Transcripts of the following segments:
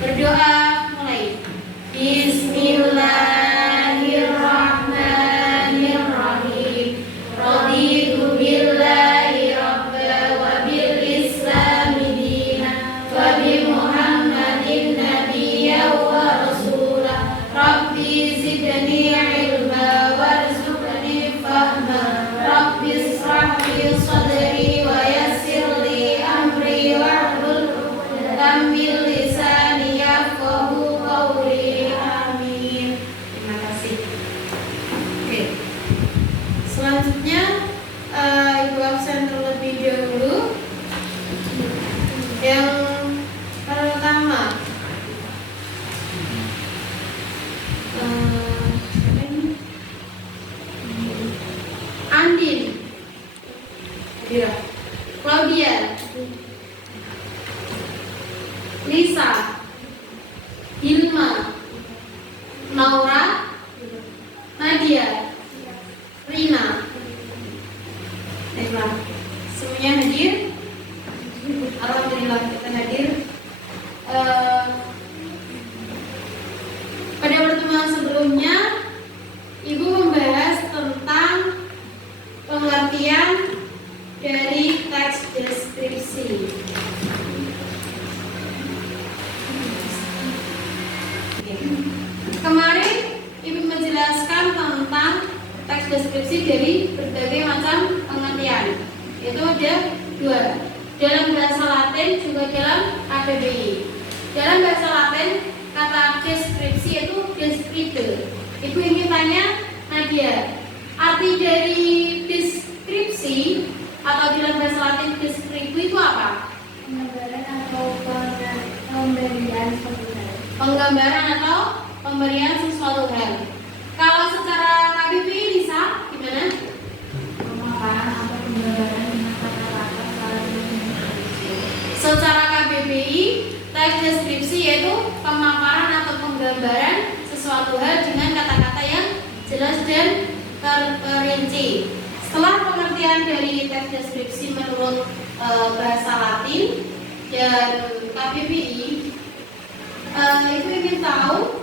Berdoa mulai. Bismillahirrahmanirrahim. Raditu billahi rabba wa bil islami dina wa bi Muhammadin nabiyya wa rasula. Rabbi zidni ilma warzuqni fahma. Rabbi israh li sadri wa yassir li amri wahlul 'uqdatam min lisani yafqahu qawli. Amin. Terima kasih. Oke. Selanjutnya Ibu absen terlebih dahulu. Yang pertama Andin, Claudia, Lisa, Hilma, Naura, Nadia, Rina. Baiklah, semuanya hadir. Alhamdulillah kita hadir. Pada pertemuan sebelumnya, Ibu membahas tentang pengertian dari teks deskripsi. Kemarin Ibu menjelaskan tentang teks deskripsi dari berbagai macam pengertian. Itu ada dua, dalam bahasa Latin juga dalam KBBI. Dalam bahasa Latin kata deskripsi itu descriptor. Ibu ingin tanya Nadia, arti dari deskripsi atau dalam bahasa Latin descriptor itu apa? Penggambaran atau pemberian suatu hal. Penggambaran atau pemberian sesuatu hal. Kalau secara KBBI bisa gimana? Pemaparan atau penggambaran dengan kata-kata salah satu. Secara KBBI, teks deskripsi yaitu pemaparan atau penggambaran sesuatu hal dengan kata-kata yang jelas dan terperinci. Setelah pengertian dari teks deskripsi menurut bahasa Latin dan KBBI, Ibu ingin tahu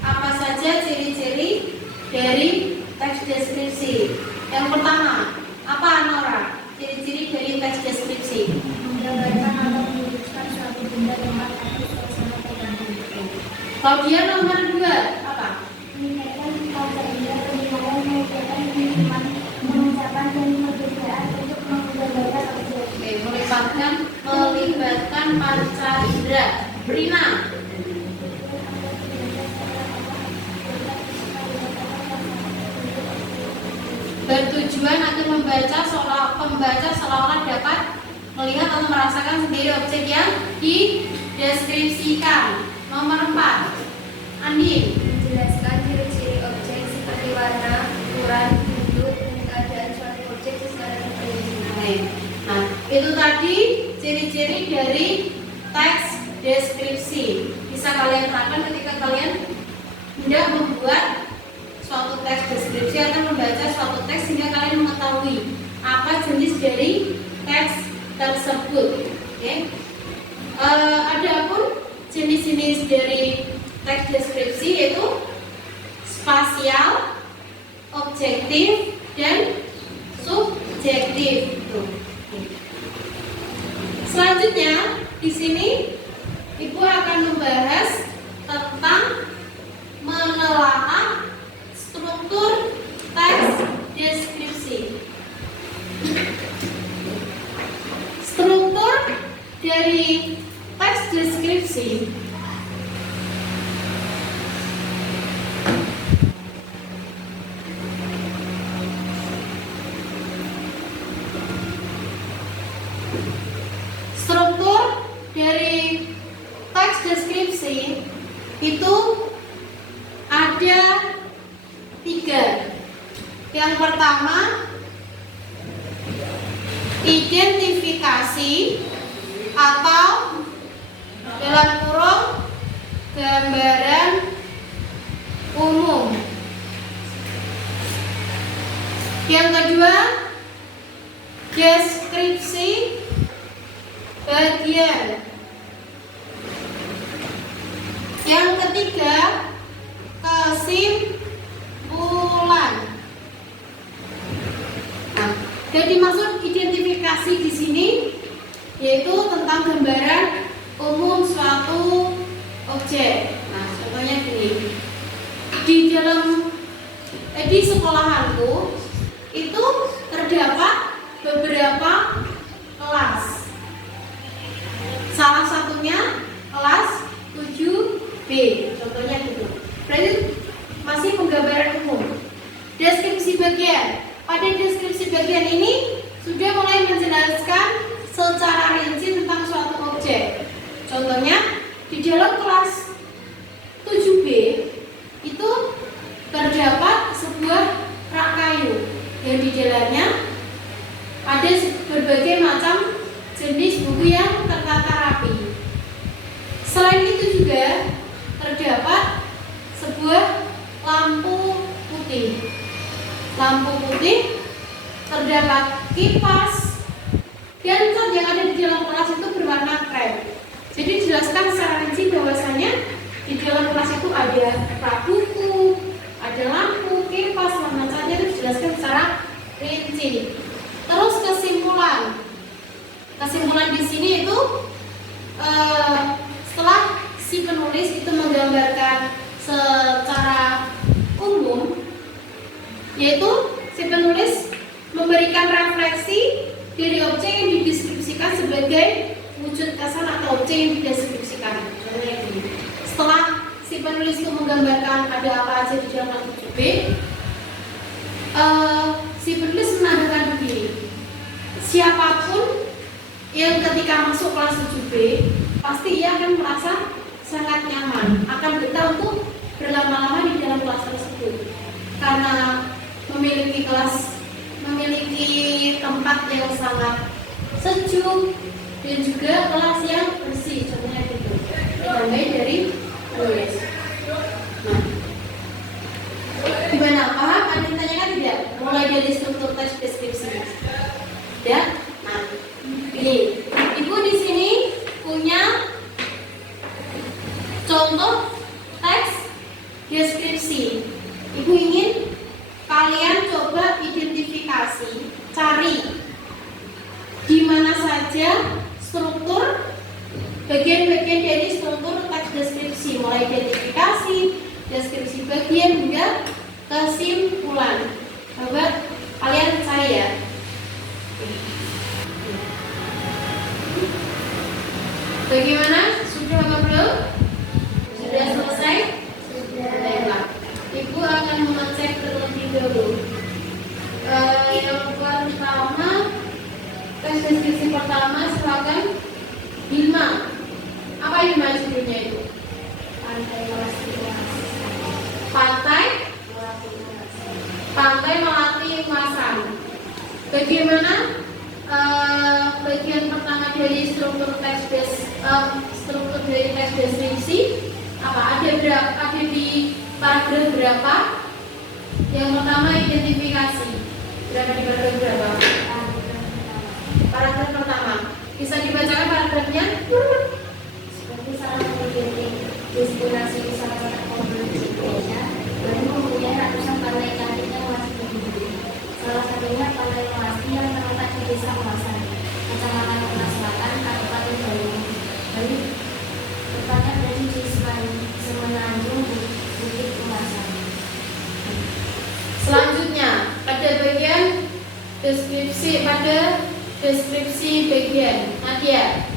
apa saja ciri-ciri dari teks deskripsi. Yang pertama, apa Nora? Ciri-ciri dari teks deskripsi. Menggambarkan atau menunjukkan suatu benda, tempat atau suasana tertentu. Claudia nomor 2, apa? Meningkatkan kata indah, penilaian, mengucapkan kiriman, mengucapkan dan perbedaan untuk menggambarkan objek. Oke, melibatkan panca indera. Rina. Bertujuan agar pembaca seolah-olah dapat melihat atau merasakan sendiri objek yang dideskripsikan. Nomor 4, Andi. Menjelaskan ciri-ciri objek seperti warna, ukuran, bentuk, dan keadaan suatu objek secara terperinci. Nah, itu tadi ciri-ciri dari teks deskripsi. Bisa kalian terapkan ketika kalian hendak membuat suatu teks deskripsi atau membaca suatu teks sehingga kalian mengetahui apa jenis dari teks tersebut. Oke. Adapun jenis-jenis dari teks deskripsi yaitu spasial, objektif, dan subjektif. Selanjutnya di sini Ibu akan membahas tentang menelaah struktur teks deskripsi. Struktur dari teks deskripsi itu ada 3. Yang pertama, identifikasi atau dalam kurung gambaran umum. Yang kedua, deskripsi bagian. Yang ketiga, kesimpulan. Nah, jadi maksud identifikasi di sini yaitu tentang gambaran umum suatu objek. Nah, contohnya gini. Di sekolahanku itu terdapat beberapa kelas. Salah satunya kelas 7B, contohnya gitu. Berarti masih penggambaran umum. Deskripsi bagian. Pada deskripsi bagian ini sudah mulai menjelaskan secara rinci tentang suatu objek. Contohnya di dalam kelas 7B itu terdapat sebuah rak kayu yang di dalamnya ada berbagai macam jenis buku yang tertata rapi. Selain itu juga terdapat sebuah lampu putih. Lampu putih, terdapat kipas, dan cat yang ada di dalam kelas itu berwarna krem. Jadi dijelaskan secara rinci bahwasanya di dalam kelas itu ada rak buku, ada lampu, kipas, warna catnya itu dijelaskan secara rinci. Terus kesimpulan. Kesimpulan di sini itu setelah si penulis itu menggambarkan secara umum, yaitu si penulis memberikan refleksi dari objek yang dideskripsikan sebagai wujud kasar atau objek yang dideskripsikan. Contohnya gini. Setelah si penulis itu menggambarkan ada apa aja di dalam kelas 7B, si penulis menandakan begini. Siapapun yang ketika masuk kelas 7B pasti ia akan merasa sangat nyaman, akan betah untuk berlama-lama di dalam kelas tersebut karena memiliki tempat yang sangat sejuk dan juga kelas yang bersih, contohnya gitu. Ditandai dari penulis. Nah, gimana? Paham? Ada yang tanyakan tidak? Mulai dari struktur teks deskripsi. Ya? Nah, ini Ibu di sini punya contoh teks deskripsi. Ibu ingin kalian coba identifikasi, cari di mana saja struktur bagian-bagian dari struktur teks deskripsi, mulai identifikasi, deskripsi bagian hingga kesimpulan. Coba kalian cari ya. Bagaimana? Sudah apa belum? Sudah selesai? Sudah. Ibu akan mengecek terlebih dahulu. Yang pertama, tes deskripsi pertama silakan. Bima. Apa Bima judulnya itu? Pantai Melati Masan. Bagaimana bagian pertama dari struktur dari teks deskripsi? Apa ada di paragraf berapa? Yang pertama identifikasi. Berapa di paragraf berapa? Paragraf pertama. Bisa dibacakan paragrafnya? Seperti salah satu titik destinasi wisata komunitas Indonesia, baru mempunyai ratusan pantai cantik yang masih berdiri. Salah satunya Pantai Melasti yang terletak di Desa Ulasan, Kecamatan Tengah Selatan, Kabupaten Bali, tepatnya berada di Semenanjung, Bukit Ulasan. Selanjutnya pada bagian deskripsi bagian Nadia.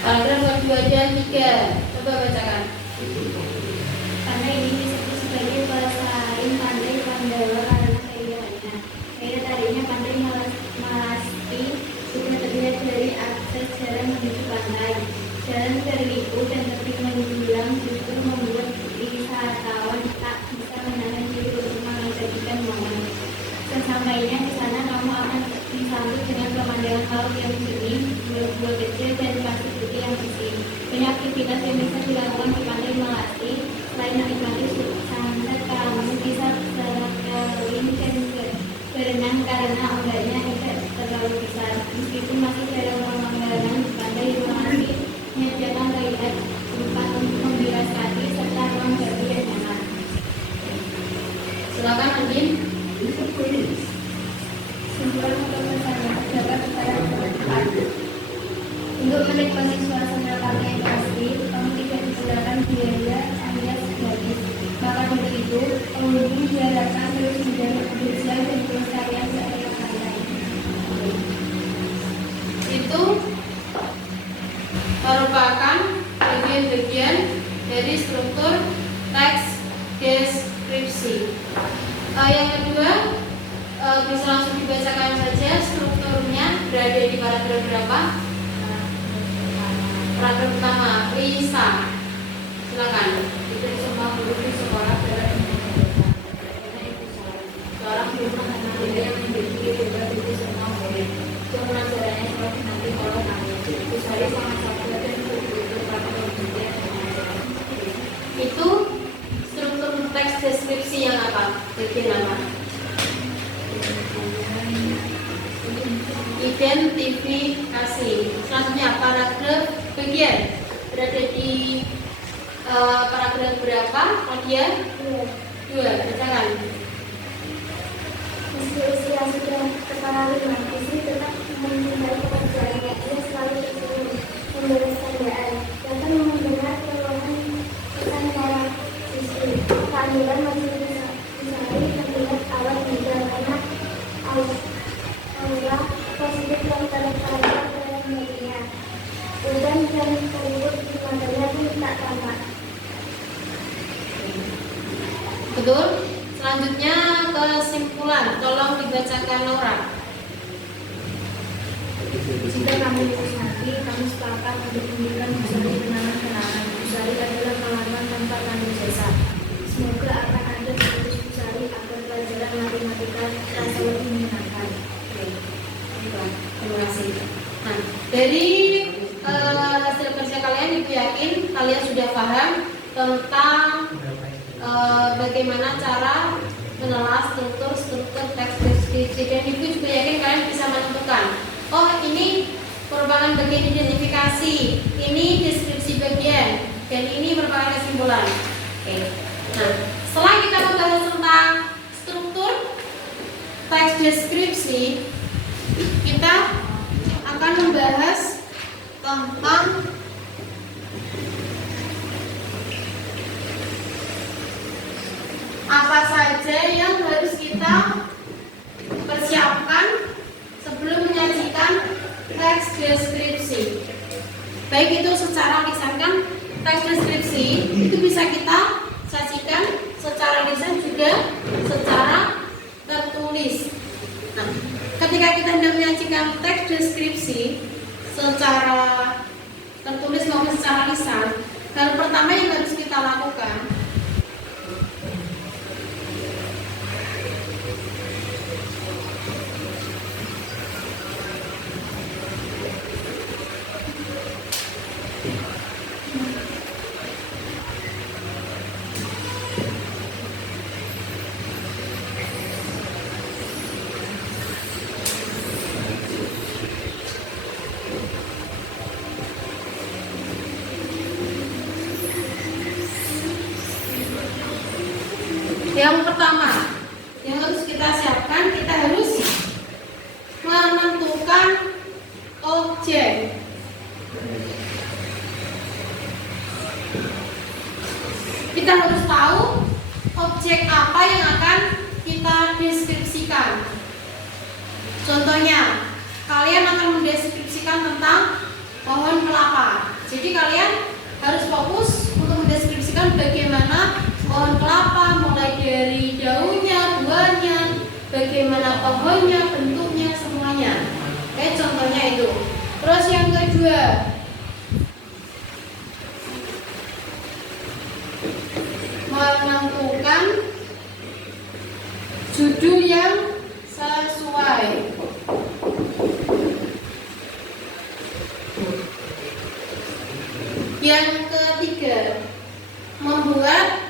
Paragraf kedua dan 3. Coba bacakan. Pantai ini disebut sebagai pelestarian Pantai Pandawa karena keindahannya. Kaya tadinya Pantai Melasti sudah terlihat dari akses jalan menuju pantai. Jalan berliku dan tepi menjulang justru membuat wisatawan tak bisa menahan diri untuk mengabadikan momen. Sesampainya di sana kamu akan disambut dengan pemandangan laut yang jernih, buah-buah kecil dan pasir putih yang bersih. Banyak aktivitas yang bisa dilakukan di Pantai Melasti. Selain menikmati sunset, kamu bisa snorkeling dan berenang karena ombaknya tidak terlalu besar. Meskipun masih ada orang berenang di pantai Melasti yang Silakan Andin. Simpulan untuk pesannya terdapat pada tempat. Untuk menikmati suasana kafe yang pasti, kamu tidak dikenakan biaya alias gratis. Maka dari itu, pengunjung diharapkan terus menjaga kebersihan dan kelestarian area pantai. Itu merupakan bagian-bagian dari struktur teks deskripsi. Yang kedua, bisa langsung dibacakan saja strukturnya berada di paragraf berapa? Paragraf pertama, Lisa. Silakan. Itu semua guru di sekolah dapat karena itu seorang rumah anak yang memiliki bebas itu semua boleh. Pembelajarannya seperti nanti kalau kami itu saya sangat sabar dan begitu karena kemudian Itu struktur teks deskripsi yang apa? Bagian apa? Identifikasi. Selanjutnya paragraf bagian berada di paragraf berapa? Bagian 2. Bacakan. meski usia sudah kepala 5, isi tetap mencintai pekerjaannya. Ia selalu tersenyum, membalas candaan, bahkan mendengar keluhan pesan para siswi. Kehamilan masih Bisari terlihat awal muda karena aura positif yang terpancar dalam dirinya. Uban dan keriput di matanya pun tak tampak. Betul. Selanjutnya kesimpulan. Tolong dibacakan Laura. Jika kami lulus nanti, kami sepakat untuk memberikan Busari kenangan-kenangan. Busari adalah kalangan tanpa tanda jasa. Semoga akan ada di Busari agar pelajaran matematika terasa lebih menyenangkan. Terima kasih. Nah, dari hasil kerja kalian, Ibu yakin kalian sudah paham tentang bagaimana cara menelaah struktur teks deskripsi, dan Ibu juga yakin kalian bisa menentukan, oh ini merupakan bagian identifikasi, ini deskripsi bagian, dan ini merupakan kesimpulan. Oke. Nah, setelah kita membahas tentang struktur teks deskripsi, kita akan membahas tentang apa saja yang harus kita persiapkan sebelum menyajikan teks deskripsi. Baik itu secara lisan, kan teks deskripsi itu bisa kita sajikan secara lisan juga secara tertulis. Nah, ketika kita hendak menyajikan teks deskripsi secara tertulis maupun secara lisan, hal pertama yang harus kita lakukan yang pertama yang harus kita siapkan, kita harus menentukan objek. Kita harus tahu objek apa yang akan kita deskripsikan. Contohnya, kalian akan mendeskripsikan tentang pohon kelapa. Jadi kalian harus fokus untuk mendeskripsikan bagaimana pohon kelapa, mulai dari daunnya, buahnya, bagaimana pohonnya, bentuknya, semuanya. Oke, contohnya itu. Terus yang kedua, menentukan judul yang sesuai. Yang ketiga, membuat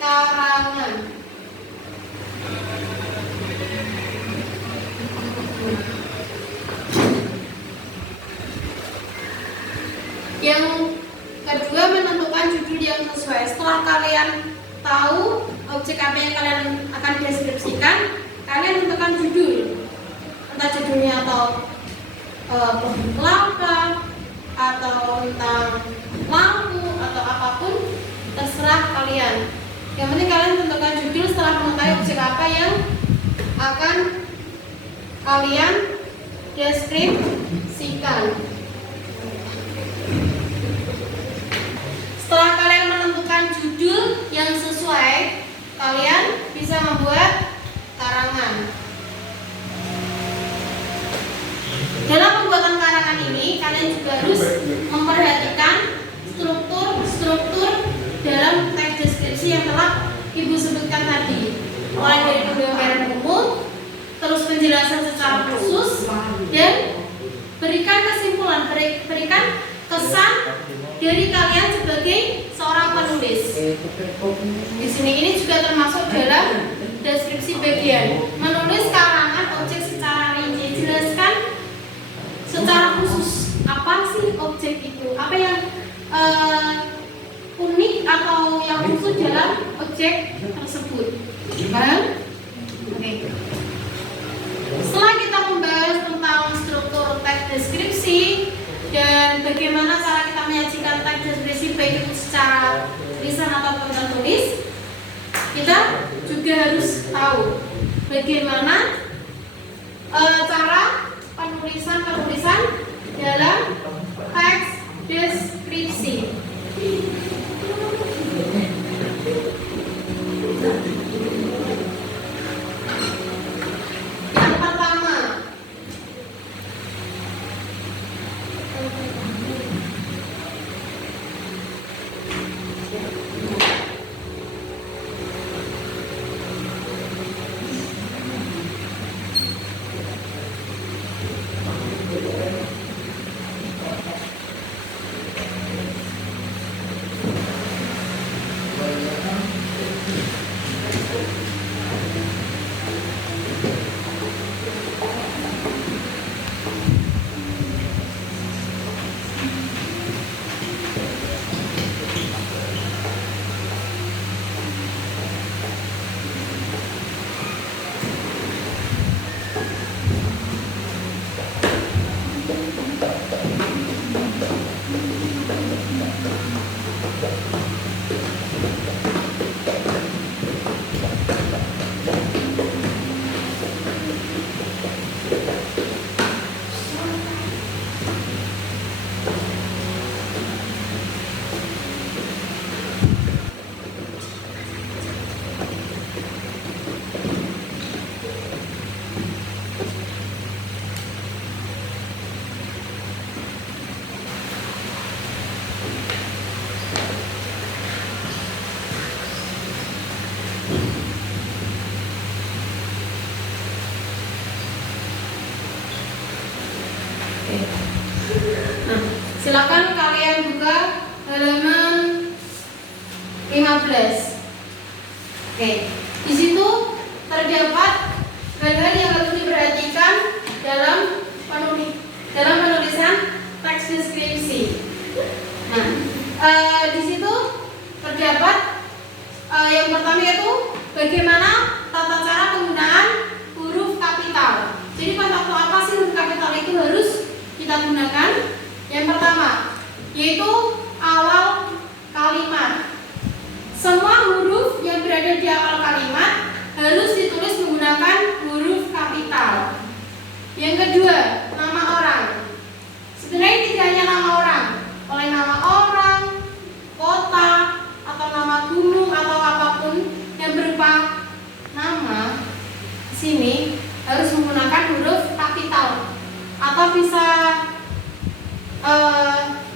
karangan. Yang kedua, menentukan judul yang sesuai. Setelah kalian tahu objek apa yang kalian akan deskripsikan, kalian tentukan judul. Entah judulnya atau pohon kelapa, atau tentang lampu, atau apapun, terserah kalian. Yang penting kalian tentukan judul setelah mengetahui objek apa yang akan kalian deskripsikan. Setelah kalian menentukan judul yang sesuai, kalian bisa membuat karangan. Dalam pembuatan karangan ini, kalian juga harus memperhatikan struktur dalam teks deskripsi yang telah Ibu sebutkan tadi, mulai dari pembayaran umum, terus penjelasan secara khusus, dan berikan kesimpulan, berikan kesan dari kalian sebagai seorang penulis. Di sini ini juga termasuk dalam deskripsi bagian menulis karangan objek secara rinci. Jelaskan secara khusus apa sih objek itu, apa yang unik atau yang khusus dalam objek tersebut. Paham? Oke. Setelah kita membahas tentang struktur teks deskripsi dan bagaimana cara kita menyajikan teks deskripsi baik itu secara lisan ataupun tertulis, kita juga harus tahu bagaimana cara penulisan dalam teks deskripsi. Yang pertama, silakan kalian buka halaman 15. Oke, di situ terdapat hal-hal yang harus diperhatikan dalam penulisan teks deskripsi. Nah, di situ terdapat yang pertama yaitu bagaimana tata cara penggunaan huruf kapital. Jadi pada waktu apa sih huruf kapital itu harus kita gunakan? Yang pertama yaitu awal kalimat. Semua huruf yang berada di awal kalimat harus ditulis menggunakan huruf kapital. Yang kedua, nama orang. Sebenarnya tidak hanya nama orang, oleh nama orang, kota, atau nama gunung atau apapun yang berupa nama di sini harus menggunakan huruf kapital atau bisa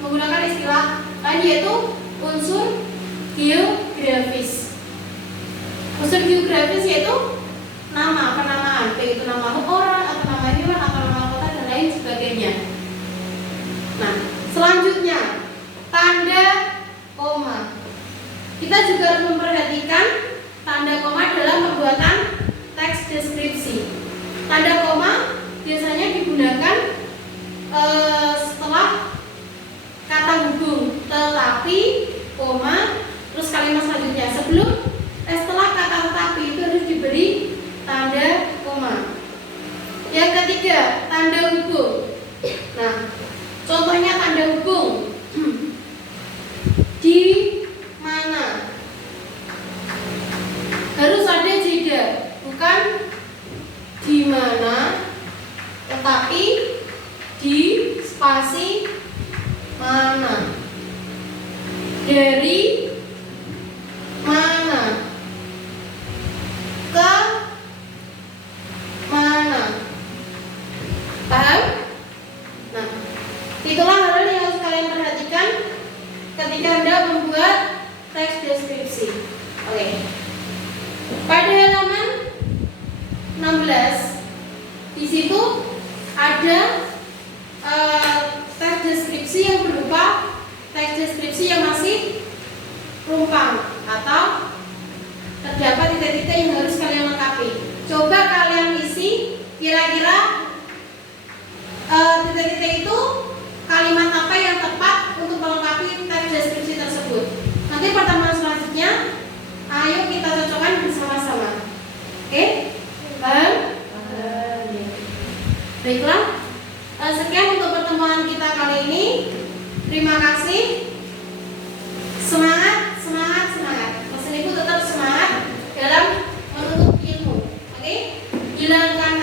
menggunakan istilah lain yaitu unsur geografis. Unsur geografis yaitu nama, penamaan, baik itu nama orang atau nama hewan atau nama kota dan lain sebagainya. Nah, selanjutnya tanda koma. Kita juga harus memperhatikan tanda koma dalam pembuatan teks deskripsi. Tanda koma biasanya digunakan setelah kata hubung. Dari mana? Ke mana? Paham? Nah, itulah hal yang harus kalian perhatikan ketika Anda membuat teks deskripsi. Oke. Pada halaman 16 di situ ada teks deskripsi yang berupa teks deskripsi yang masih rumpang atau terdapat titik-titik yang harus kalian lengkapi. Coba kalian isi kira-kira titik-titik itu kalimat apa yang tepat untuk melengkapi teks deskripsi tersebut. Nanti pertemuan selanjutnya ayo kita cocokkan bersama-sama. Oke? Paham? Baiklah. Sekian untuk pertemuan kita kali ini. Terima kasih. Semangat, semangat, semangat. Pesan Ibu tetap semangat dalam menuntut ilmu. Oke? Hilangkan